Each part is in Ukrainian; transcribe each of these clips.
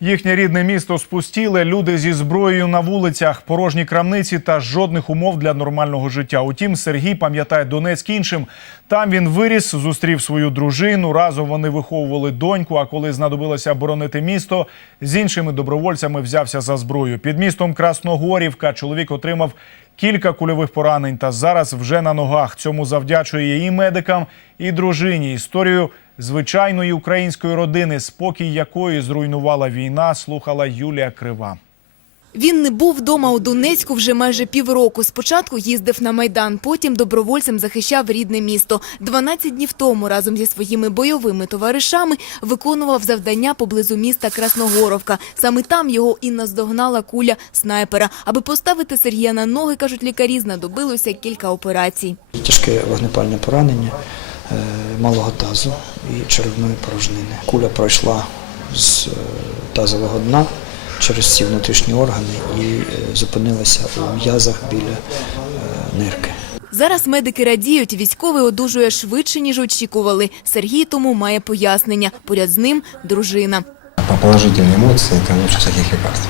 Їхнє рідне місто спустіле, люди зі зброєю на вулицях, порожні крамниці та жодних умов для нормального життя. Утім, Сергій пам'ятає Донецьк іншим. Там він виріс, зустрів свою дружину. Разом вони виховували доньку. А коли знадобилося боронити місто, з іншими добровольцями взявся за зброю. Під містом Красногорівка чоловік отримав кілька кульових поранень та зараз вже на ногах. Цьому завдячує і медикам, і дружині. Історію звичайної української родини, спокій якої зруйнувала війна, слухала Юлія Крива. Він не був вдома у Донецьку вже майже півроку. Спочатку їздив на Майдан, потім добровольцем захищав рідне місто. 12 днів тому разом зі своїми бойовими товаришами виконував завдання поблизу міста Красногоровка. Саме там його і наздогнала куля снайпера. Аби поставити Сергія на ноги, кажуть лікарі, знадобилося кілька операцій. Тяжке вогнепальне поранення е, малого тазу і черевної порожнини. Куля пройшла з е, тазового дна через всі внутрішні органи і е, зупинилася у м'язах біля е, нирки. Зараз медики радіють, військовий одужує швидше, ніж очікували. Сергій тому має пояснення. Поряд з ним дружина. По положительные эмоции это лучше всяких лекарств.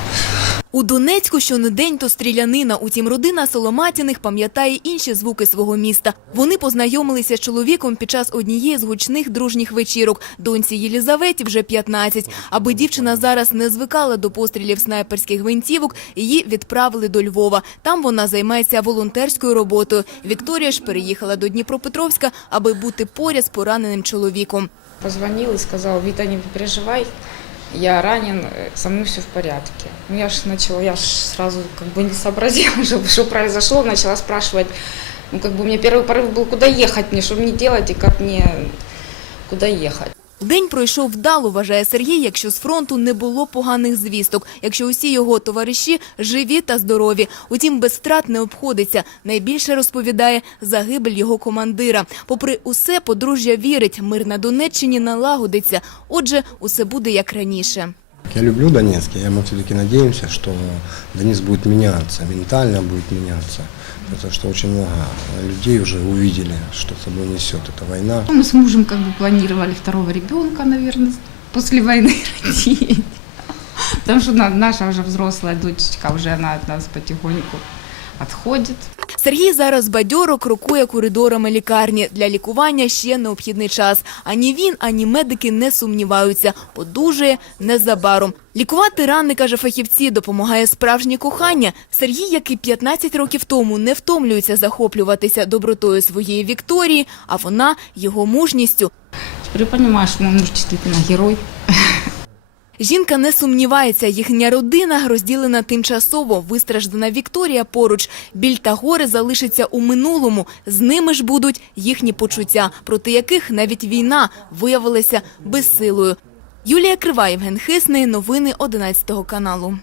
У Донецьку щонедень то стрілянина. Утім, родина Соломатіних пам'ятає інші звуки свого міста. Вони познайомилися з чоловіком під час однієї з гучних дружніх вечірок. Доньці Єлізаветі вже 15. Аби дівчина зараз не звикала до пострілів снайперських гвинтівок, її відправили до Львова. Там вона займається волонтерською роботою. Вікторія ж переїхала до Дніпропетровська, аби бути поряд з пораненим чоловіком. Позвонил и сказал, Вита, не переживай, я ранен, э, со мной все в порядке. Ну, я ж начала, я ж сразу как бы не сообразила, что, что произошло, начала спрашивать, ну, как бы у меня первый порыв был, куда ехать мне, что мне делать и как мне, куда ехать. День пройшов вдало, вважає Сергій, якщо з фронту не було поганих звісток, якщо усі його товариші живі та здорові. Утім, без втрат не обходиться. Найбільше розповідає загибель його командира. Попри усе, подружжя вірить, мир на Донеччині налагодиться. Отже, усе буде як раніше. Я люблю Донецк, и мы все-таки надеемся, что Донецк будет меняться, ментально будет меняться. Потому что очень много людей уже увидели, что собой несет эта война. Мы с мужем как бы планировали второго ребенка, наверное, после войны родить. Потому что на- наша уже взрослая дочечка уже она от нас потихоньку отходит. Сергій зараз бадьоро крокує коридорами лікарні. Для лікування ще необхідний час. Ані він, ані медики не сумніваються. Одужує незабаром. Лікувати рани, каже фахівці, допомагає справжнє кохання. Сергій, як і 15 років тому, не втомлюється захоплюватися добротою своєї Вікторії, а вона його мужністю. Теперь я понимаю, что мой муж действительно герой. Жінка не сумнівається, їхня родина розділена тимчасово. Вистраждана Вікторія поруч. Біль та горе залишаться у минулому. З ними ж будуть їхні почуття, проти яких навіть війна виявилася безсилою. Юлія Крива, Євген Хисний. Новини 11 каналу.